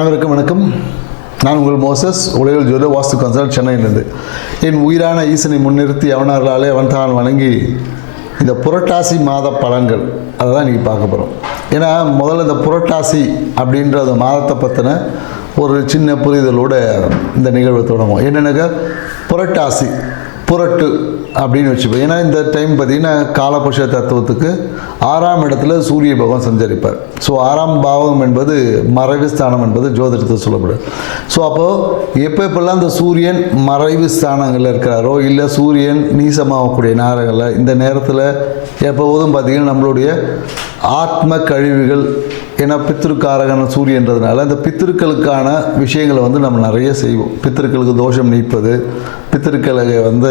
அனைவருக்கும் வணக்கம். நான் உங்கள் மோசஸ் உலகில் ஜோதி வாஸ்து கன்சல்ட் சென்னையிலிருந்து. என் உயிரான ஈசனை முன்னிறுத்தி அவனார்களாலே அவன் தான் வணங்கி இந்த புரட்டாசி மாத பலன்கள். அதை தான் இன்றைக்கி பார்க்க போகிறோம் ஏன்னா முதல்ல இந்த புரட்டாசி அப்படின்ற அந்த மாதத்தை பற்றின ஒரு சின்ன புரிதலோட இந்த நிகழ்வை தொடங்கும் என்னென்னாக்கா புரட்டாசி. புரட்டு அப்படின்னு வச்சுப்போம். ஏன்னா இந்த டைம் பார்த்தீங்கன்னா காலபுருஷ தத்துவத்துக்கு ஆறாம் இடத்துல சூரிய பகவான் சஞ்சரிப்பார். ஸோ ஆறாம் பாவம் என்பது மறைவு ஸ்தானம் என்பது ஜோதிடத்தில் சொல்லப்படும் ஸோ அப்போது எப்போ எப்பெல்லாம் இந்த சூரியன் மறைவு ஸ்தானங்களில் இருக்கிறாரோ இல்லை சூரியன் நீசமாகக்கூடிய நேரங்களில் இந்த நேரத்தில் எப்போதும் பார்த்திங்கன்னா நம்மளுடைய ஆத்ம கழிவுகள் ஏன்னா பித்திருக்காரகன சூரியன்றதுனால இந்த பித்திருக்களுக்கான விஷயங்களை வந்து நம்ம நிறைய செய்வோம். பித்திருக்களுக்கு தோஷம் நீப்பது பித்திருக்களை வந்து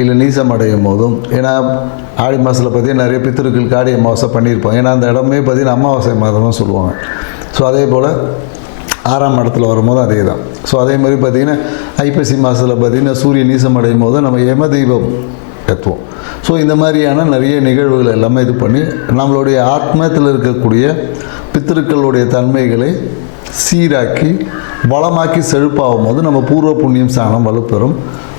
இல்லை நீசம் அடையும் போதும். ஏன்னா ஆடி மாதத்தில் பார்த்தீங்கன்னா நிறைய பித்திருக்கள் காடி அமாவாசை பண்ணியிருப்போம் ஏன்னா அந்த இடமே பார்த்தீங்கன்னா அமாவாசை மாதம்னு சொல்லுவாங்க. ஸோ அதே போல் ஆறாம் இடத்துல வரும்போது அதே தான் ஸோ அதே மாதிரி பார்த்திங்கன்னா ஐப்பசி மாதத்தில் பார்த்திங்கன்னா சூரிய நீசம் அடையும் போது நம்ம யம தெய்வம் ஏற்றுவோம் ஸோ இந்த மாதிரியான நிறைய நிகழ்வுகள் எல்லாமே இது பண்ணி நம்மளுடைய ஆத்மத்தில் இருக்கக்கூடிய பித்திருக்களுடைய தன்மைகளை சீராக்கி வளமாக்கி செழிப்பாகும் போது நம்ம பூர்வ புண்ணியம் ஸ்தானம் வலுப்பெறும்.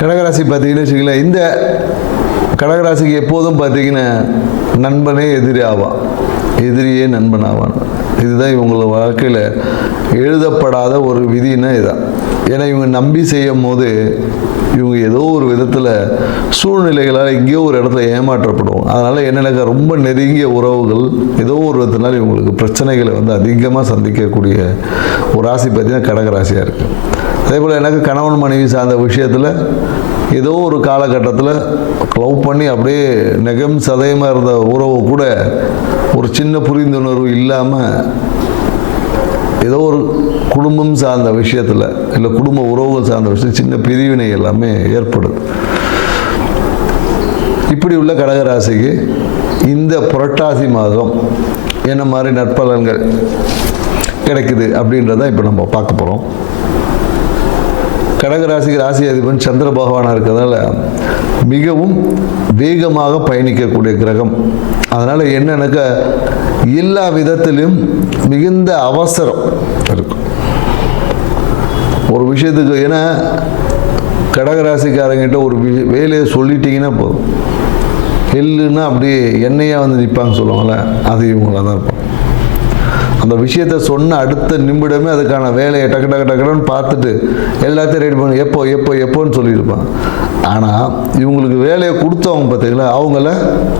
கடகராசி பார்த்தீங்கன்னு வச்சுக்கல இந்த கடகராசிக்கு எப்போதும் பார்த்தீங்கன்னா நண்பனே எதிரி ஆவான் எதிரியே நண்பன் ஆவான். இதுதான் இவங்கள வாழ்க்கையில் எழுதப்படாத ஒரு விதினா இதுதான் ஏன்னா இவங்க நம்பி செய்யும் போது இவங்க ஏதோ ஒரு விதத்தில் சூழ்நிலைகளால் எங்கேயோ ஒரு இடத்துல ஏமாற்றப்படுவோம் அதனால் என்னென்னாக்கா ரொம்ப நெருங்கிய உறவுகள் ஏதோ ஒரு விதத்தினால இவங்களுக்கு பிரச்சனைகளை வந்து அதிகமாக சந்திக்கக்கூடிய ஒரு ராசி பார்த்தீங்கன்னா கடகராசியாக இருக்குது அதே போல் எனக்கு கணவன் மனைவி சார்ந்த விஷயத்தில் ஏதோ ஒரு காலகட்டத்தில் லவ் பண்ணி அப்படியே நெகம் சதயமாக இருந்த உறவு கூட ஒரு சின்ன புரிந்துணர்வு இல்லாமல் ஏதோ ஒரு குடும்பம் சார்ந்த விஷயத்தில் இல்லை குடும்ப உறவுகள் சார்ந்த விஷயத்தில் சின்ன பிரிவினை எல்லாமே ஏற்படுது. இப்படி உள்ள கடகராசிக்கு இந்த புரட்டாசி மாதம் என்ன மாதிரி நற்பலன்கள் கிடைக்குது அப்படின்றத இப்போ நம்ம பார்க்க போகிறோம் கடகராசிக்கு ராசி அதிபன் சந்திர பகவானாக இருக்கிறதால மிகவும் வேகமாக பயணிக்கக்கூடிய கிரகம். அதனால் என்னன்னாக்கா எல்லா விதத்திலும் மிகுந்த அவசரம் இருக்கும். ஒரு விஷயத்துக்கு ஏன்னா கடகராசிக்காரங்கிட்ட ஒரு வேலையை சொல்லிட்டீங்கன்னா போதும். எள்ளுன்னா அப்படியே எண்ணெயாக வந்து நிற்பாங்க சொல்லுவாங்கள்ல அது இவங்களாக தான் இருப்பாங்க அந்த விஷயத்தை சொன்ன அடுத்த நிமிடமே அதுக்கான வேலையை டக்கு டக்கு டக்குன்னு பார்த்துட்டு எல்லாத்தையும் ரெடி பண்ணி எப்போ எப்போ எப்போன்னு சொல்லியிருப்பான். ஆனால் இவங்களுக்கு வேலையை கொடுத்தவங்க பார்த்தீங்களா? அவங்கள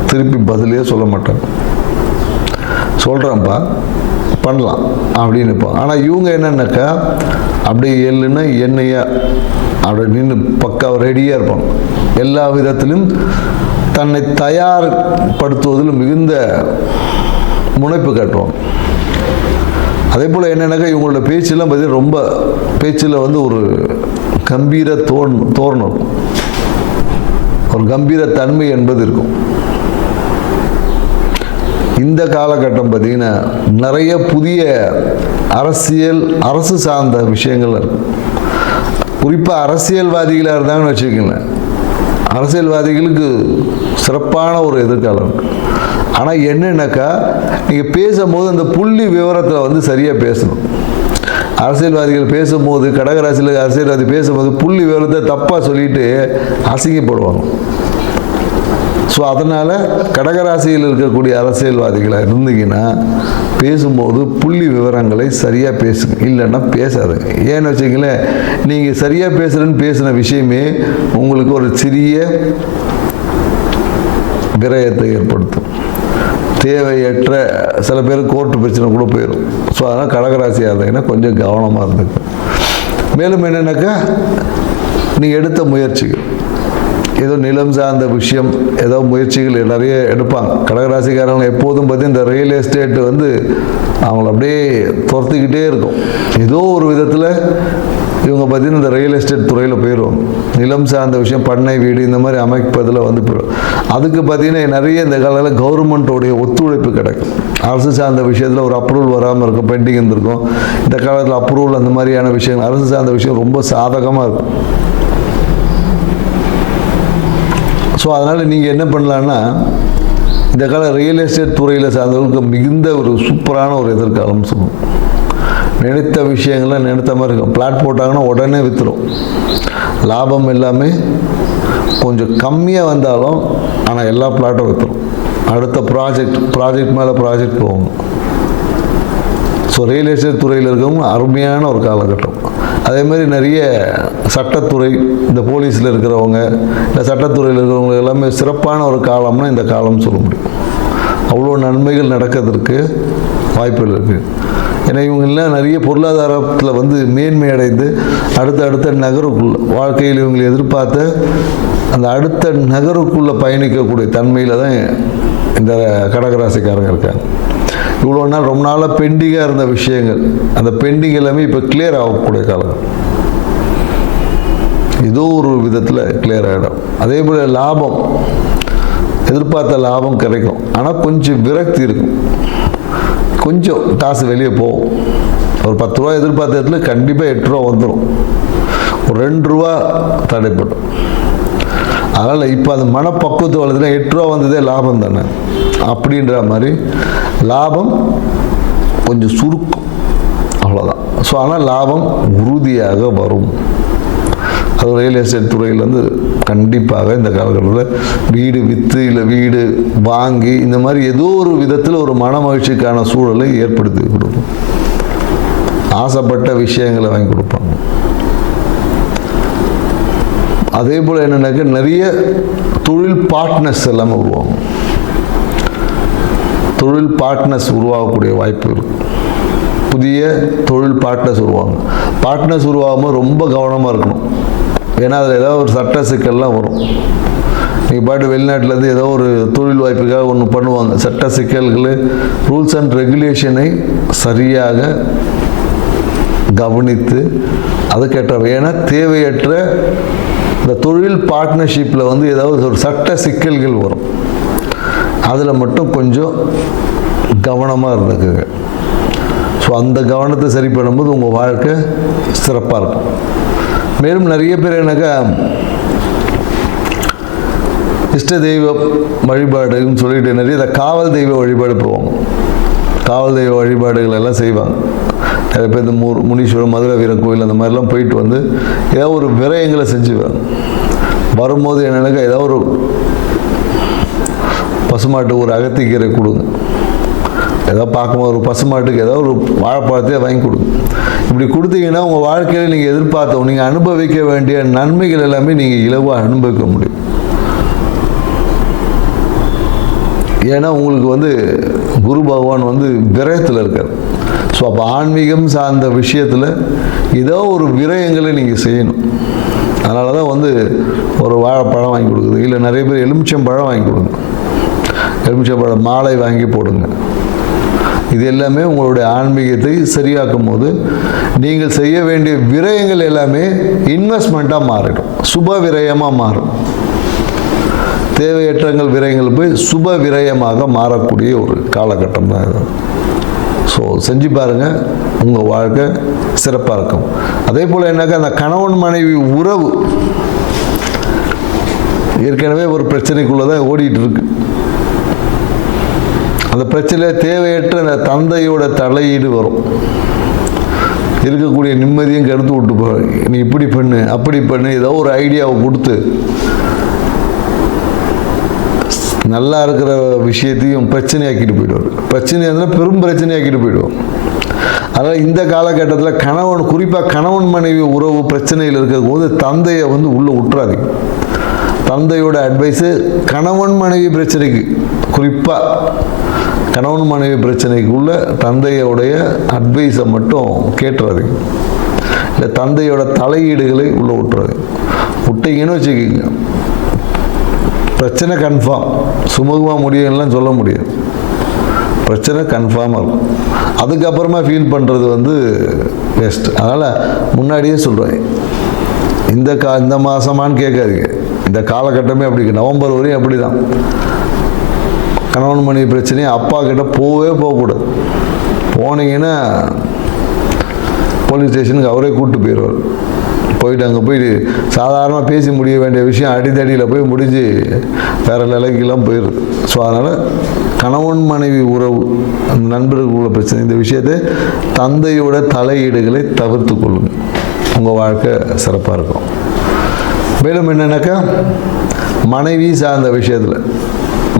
திருப்பி பதிலே சொல்ல மாட்டாங்க சொல்கிறேன்ப்பா பண்ணலாம் அப்படின்னு இப்போ ஆனால் இவங்க என்னன்னாக்கா அப்படியே எள்ளுன்னா எண்ணெயா அப்படி நின்று பக்கா ரெடியாக இருப்பாங்க எல்லா விதத்திலும் தன்னை தயார்படுத்துவதில் மிகுந்த முனைப்பு காட்டுவாங்க அதே போல் என்னென்னாக்கா இவங்களோட பேச்செல்லாம் பார்த்தீங்கன்னா ரொம்ப பேச்சில் வந்து ஒரு கம்பீர தோன் தோரணம் ஒரு கம்பீர தன்மை என்பது இருக்கும். இந்த காலகட்டம் பார்த்திங்கன்னா நிறைய புதிய அரசியல் அரசு சார்ந்த விஷயங்கள் இருக்கும் குறிப்பாக அரசியல்வாதிகளாக இருந்தாங்கன்னு வச்சுக்கோங்களேன். அரசியல்வாதிகளுக்கு சிறப்பான ஒரு எதிர்காலம் இருக்குது ஆனால் என்னென்னாக்கா நீங்கள் பேசும்போது அந்த புள்ளி விவரத்தில் வந்து சரியாக பேசணும். அரசியல்வாதிகள் பேசும்போது கடகராசியில் அரசியல்வாதி பேசும்போது புள்ளி விவரத்தை தப்பாக சொல்லிட்டு அசிங்கப்படுவாங்க. ஸோ அதனால் கடகராசியில் இருக்கக்கூடிய அரசியல்வாதிகளாக இருந்தீங்கன்னா பேசும்போது புள்ளி விவரங்களை சரியாக பேசுங்க. இல்லைன்னா பேசாது. ஏன்னு வச்சுங்களேன் நீங்கள் சரியாக பேசுகிறேன்னு பேசின விஷயமே உங்களுக்கு ஒரு சிறிய விரயத்தை ஏற்படுத்தும். தேவையற்ற சில பேர் கோர்ட்டு பிரச்சனை கூட போயிடும் ஸோ அதனால் கடகராசியாக இருந்தீங்கன்னா கொஞ்சம் கவனமாக இருந்துங்க மேலும் என்னென்னாக்கா நீங்கள் எடுத்த முயற்சிகள். ஏதோ நிலம் சார்ந்த விஷயம் ஏதோ முயற்சிகள் நிறைய எடுப்பாங்க. கடகராசிக்காரங்க எப்போதும் பார்த்து இந்த ரியல் எஸ்டேட் வந்து அவங்கள அப்படியே துரத்திக்கிட்டே இருக்கும். ஏதோ ஒரு விதத்தில் இவங்க பார்த்தீங்கன்னா இந்த ரியல் எஸ்டேட் துறையில் போயிடும் நிலம் சார்ந்த விஷயம் பண்ணை வீடு இந்த மாதிரி அமைப்பதில் வந்து போயிடும் அதுக்கு பார்த்தீங்கன்னா நிறைய இந்த காலத்தில் கவர்மெண்ட்டோடைய ஒத்துழைப்பு கிடைக்கும். அரசு சார்ந்த விஷயத்தில் ஒரு அப்ரூவல் வராமல் இருக்கும் பெண்டிங் இருந்திருக்கும். இந்த காலத்தில் அப்ரூவல் அந்த மாதிரியான விஷயங்கள் அரசு சார்ந்த விஷயம் ரொம்ப சாதகமாக இருக்கும். ஸோ அதனால் நீங்கள் என்ன பண்ணலான்னா இந்த கால ரியல் எஸ்டேட் துறையில் சார்ந்தவர்களுக்கு மிகுந்த ஒரு சூப்பரான ஒரு எதிர்காலம் சொல்லுவோம். நினைத்த விஷயங்கள்லாம் நினைத்த மாதிரி இருக்கும். பிளாட் போட்டாங்கன்னா உடனே விற்றுரும் லாபம் எல்லாமே கொஞ்சம் கம்மியாக வந்தாலும் ஆனால் எல்லா பிளாட்டும் விற்றுரும் அடுத்த ப்ராஜெக்ட் ப்ராஜெக்ட் மேலே ப்ராஜெக்ட் போகும். ஸோ ரியல் எஸ்டேட் துறையில் இருக்கவங்க அருமையான ஒரு காலகட்டம். அதே மாதிரி நிறைய சட்டத்துறை இந்த போலீஸில் இருக்கிறவங்க இந்த சட்டத்துறையில் இருக்கிறவங்க எல்லாமே சிறப்பான ஒரு காலம்னா இந்த காலம்னு சொல்ல முடியும். அவ்வளோ நன்மைகள் நடக்கிறதுக்கு வாய்ப்புகள் இருக்குது ஏன்னா இவங்கெல்லாம் நிறைய பொருளாதாரத்தில் வந்து மேன்மை அடைந்து அடுத்த அடுத்த நகருக்குள்ள வாழ்க்கையில் இவங்களை எதிர்பார்த்த அந்த அடுத்த நகருக்குள்ளே பயணிக்கக்கூடிய தன்மையில் தான் இந்த கடகராசிக்காரங்க இருக்காங்க. இவ்வளோ நாள் ரொம்ப நாளாக பெண்டிங்காக இருந்த விஷயங்கள். அந்த பெண்டிங் எல்லாமே இப்போ கிளியர் ஆகக்கூடிய காலம். ஏதோ ஒரு விதத்தில் கிளியர் ஆகிடும் அதே போல் லாபம். எதிர்பார்த்த லாபம் கிடைக்கும். ஆனால் கொஞ்சம் விரக்தி இருக்கும். கொஞ்சம் காசு வெளியே போகும் ஒரு பத்து ரூபா எதிர்பார்த்த இடத்துல கண்டிப்பாக எட்டு ரூபா வந்துடும் ஒரு ரெண்டு ரூபா தடைப்படும். அதனால் இப்போ அது மனப்பக்குவத்தை வளர்த்துனா எட்டு ரூபா வந்ததே லாபம் தானே. அப்படின்ற மாதிரி லாபம் கொஞ்சம் சுருக்கும் அவ்வளோதான் ஸோ ஆனால் லாபம் உறுதியாக வரும். அது ரியல் எஸ்டேட் துறையில் வந்து கண்டிப்பாக இந்த காலகட்டத்தில் வீடு விற்று இல்லை வீடு வாங்கி இந்த மாதிரி ஏதோ ஒரு விதத்தில் ஒரு மன மகிழ்ச்சிக்கான சூழலை ஏற்படுத்தி கொடுக்கும். ஆசைப்பட்ட விஷயங்களை வாங்கி கொடுப்பாங்க. அதே போல் என்னென்னாக்க நிறைய தொழில் பார்ட்னர்ஸ் எல்லாமே உருவாகும். தொழில் பார்ட்னர்ஸ் உருவாகக்கூடிய வாய்ப்பு இருக்கு. புதிய தொழில் பார்ட்னர்ஸ் உருவாங்க பார்ட்னர்ஸ் உருவாகும்போது ரொம்ப கவனமாக இருக்கணும். ஏன்னா அதில் ஏதாவது ஒரு சட்ட சிக்கல்லாம் வரும். நீங்கள் பாட்டு வெளிநாட்டிலேருந்து ஏதோ ஒரு தொழில் வாய்ப்புக்காக ஒன்று பண்ணுவாங்க. சட்ட சிக்கல்கள் ரூல்ஸ் அண்ட் ரெகுலேஷனை சரியாக கவனித்து அதுக்கேற்ற ஏன்னா தேவையற்ற இந்த தொழில் பார்ட்னர்ஷிப்பில் வந்து ஏதாவது ஒரு சட்ட சிக்கல்கள் வரும். அதில் மட்டும் கொஞ்சம் கவனமாக இருந்துக்குங்க. ஸோ அந்த கவனத்தை சரி பண்ணும்போது உங்கள் வாழ்க்கை சிறப்பாக இருக்கும். மேலும் நிறைய பேர் என்னக்கா இஷ்ட தெய்வ வழிபாடுன்னு சொல்லிட்டு நிறைய இந்த காவல் தெய்வ வழிபாடு போவாங்க காவல் தெய்வ வழிபாடுகள் எல்லாம் செய்வாங்க. நிறைய பேர் இந்த மூர் முனீஸ்வரம் மதுரை வீரன் கோயில் அந்த மாதிரிலாம் போயிட்டு வந்து ஏதாவது ஒரு விரயங்களை செஞ்சுவேன். வரும்போது என்னென்னாக்கா ஏதாவது ஒரு பசுமாட்டு ஒரு அகத்திக்கீரை கொடுங்க. ஏதாவது பார்க்கும்போது ஒரு பசுமாட்டுக்கு ஏதாவது ஒரு வாழைப்பழத்தையே வாங்கி கொடுங்க. கொடுத்தீங்கன்னா உங்கள் வாழ்க்கையில் நீங்கள் எதிர்பார்த்தோம். நீங்கள் அனுபவிக்க வேண்டிய நன்மைகள் எல்லாமே நீங்கள் இலவாக அனுபவிக்க முடியும். ஏன்னா உங்களுக்கு வந்து குரு பகவான் வந்து விரயத்தில் இருக்கார். ஸோ அப்போ ஆன்மீகம் சார்ந்த விஷயத்தில் ஏதோ ஒரு விரயங்களை நீங்கள் செய்யணும். அதனால தான் வந்து ஒரு வாழைப்பழம் வாங்கி கொடுக்குது. இல்லை நிறைய பேர் எலுமிச்சம்பழம் வாங்கி கொடுங்க. எலுமிச்சம்பழம் மாலை வாங்கி போடுங்க. இது எல்லாமே உங்களுடைய ஆன்மீகத்தை சரியாக்கும் போது நீங்கள் செய்ய வேண்டிய விரயங்கள் எல்லாமே இன்வெஸ்ட்மெண்ட்டாக மாறிடும் சுப விரயமாக மாறும். தேவையற்றங்கள் விரயங்கள் போய் சுப விரயமாக மாறக்கூடிய ஒரு காலகட்டம் தான் இது. ஸோ செஞ்சு பாருங்கள் உங்கள் வாழ்க்கை சிறப்பாக இருக்கும். அதே போல் என்னக்கா அந்த கணவன் மனைவி உறவு ஏற்கனவே ஒரு பிரச்சனைக்குள்ளே தான் ஓடிட்டு இருக்கு. அந்த பிரச்சனையில் தேவையற்ற அந்த தந்தையோட தலையீடு வரும். இருக்கக்கூடிய நிம்மதியும் கெடுத்து விட்டு போ நீ இப்படி பண்ணு அப்படி பண்ணு ஏதோ ஒரு ஐடியாவை கொடுத்து நல்லா இருக்கிற விஷயத்தையும் பிரச்சனையாக்கிட்டு போயிடுவார். பிரச்சனை இருந்தால் பெரும் பிரச்சனையாக்கிட்டு போயிடுவோம் அதனால் இந்த காலகட்டத்தில் கணவன் குறிப்பாக கணவன் மனைவி உறவு பிரச்சனையில் இருக்கிற போது தந்தையை வந்து உள்ளே விட்டுறாதீங்க. தந்தையோட அட்வைஸு கணவன் மனைவி பிரச்சனைக்கு குறிப்பாக கணவன் மனைவி பிரச்சனைக்குள்ள தந்தையோடைய அட்வைஸை மட்டும் கேட்டுறாதீங்க. இல்லை தந்தையோட தலையீடுகளை உள்ளே விட்டுறது விட்டீங்கன்னு வச்சுக்கிங்க. பிரச்சனை கன்ஃபார்ம் சுமூகமாக முடியும்லாம் சொல்ல முடியாது. பிரச்சனை கன்ஃபார்மாக இருக்கும் அதுக்கப்புறமா ஃபீல் பண்ணுறது வந்து பெஸ்ட் அதனால் முன்னாடியே சொல்கிறேன் இந்த கா இந்த மாதமான்னு கேட்காதீங்க. இந்த காலகட்டமே அப்படி நவம்பர் வரையும் அப்படி தான் கணவன் மனைவி பிரச்சனையை அப்பா கிட்ட போகவே போகக்கூடாது. போனீங்கன்னா போலீஸ் ஸ்டேஷனுக்கு அவரே கூப்பிட்டு போயிடுவார் போயிட்டு அங்கே போய் சாதாரணமாக பேசி முடிய வேண்டிய விஷயம் அடித்தடியில் போய் முடிஞ்சு வேறு நிலைக்கெல்லாம் போயிடுது. ஸோ அதனால் கணவன் மனைவி உறவு அந்த நண்பர்களுக்குள்ள பிரச்சனை. இந்த விஷயத்தை தந்தையோட தலையீடுகளை தவிர்த்து கொள்ளுங்கள் உங்கள் வாழ்க்கை சிறப்பாக இருக்கும். மேலும் என்னென்னாக்கா மனைவி சார்ந்த விஷயத்தில்.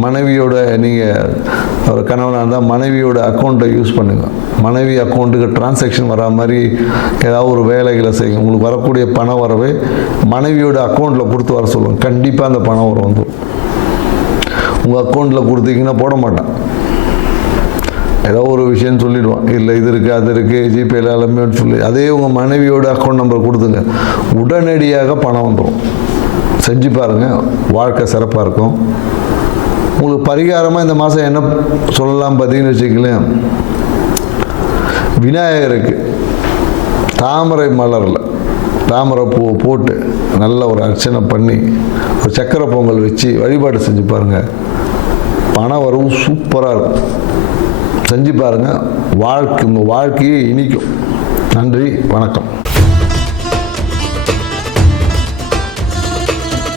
மனைவியோட நீங்கள் ஒரு கணவனாக இருந்தால் மனைவியோட அக்கௌண்ட்டை யூஸ் பண்ணுங்கள் மனைவி அக்கௌண்ட்டுக்கு டிரான்சாக்ஷன் வரா மாதிரி ஏதாவது ஒரு வேலைகளை செய்யுங்க. உங்களுக்கு வரக்கூடிய பண வரவே மனைவியோட அக்கௌண்ட்டில் கொடுத்து வர சொல்லுங்கள் கண்டிப்பாக அந்த பணம் வரும் வந்துடும் உங்கள் அக்கௌண்ட்டில் கொடுத்தீங்கன்னா போட மாட்டேன். ஏதோ ஒரு விஷயம் சொல்லிடுவான். இல்லை இது இருக்குது அது இருக்குது ஜிபேல எல்லாமே சொல்லி. அதே உங்கள் மனைவியோட அக்கௌண்ட் நம்பர் கொடுத்துங்க. உடனடியாக பணம் வந்துடும் செஞ்சு பாருங்கள் வாழ்க்கை சிறப்பாக இருக்கும். உங்களுக்கு பரிகாரமாக இந்த மாதம் என்ன சொல்லலாம் பார்த்தீங்கன்னு வச்சுக்கலேன் விநாயகருக்கு தாமரை மலரில் தாமரை பூவை போட்டு நல்ல ஒரு அர்ச்சனை பண்ணி ஒரு சக்கரை பொங்கல் வச்சு வழிபாடு செஞ்சு பாருங்கள் பண வரவு சூப்பராக இருக்கும். செஞ்சு பாருங்கள் வாழ்க்கை உங்கள் வாழ்க்கையே இனிக்கும். நன்றி வணக்கம்.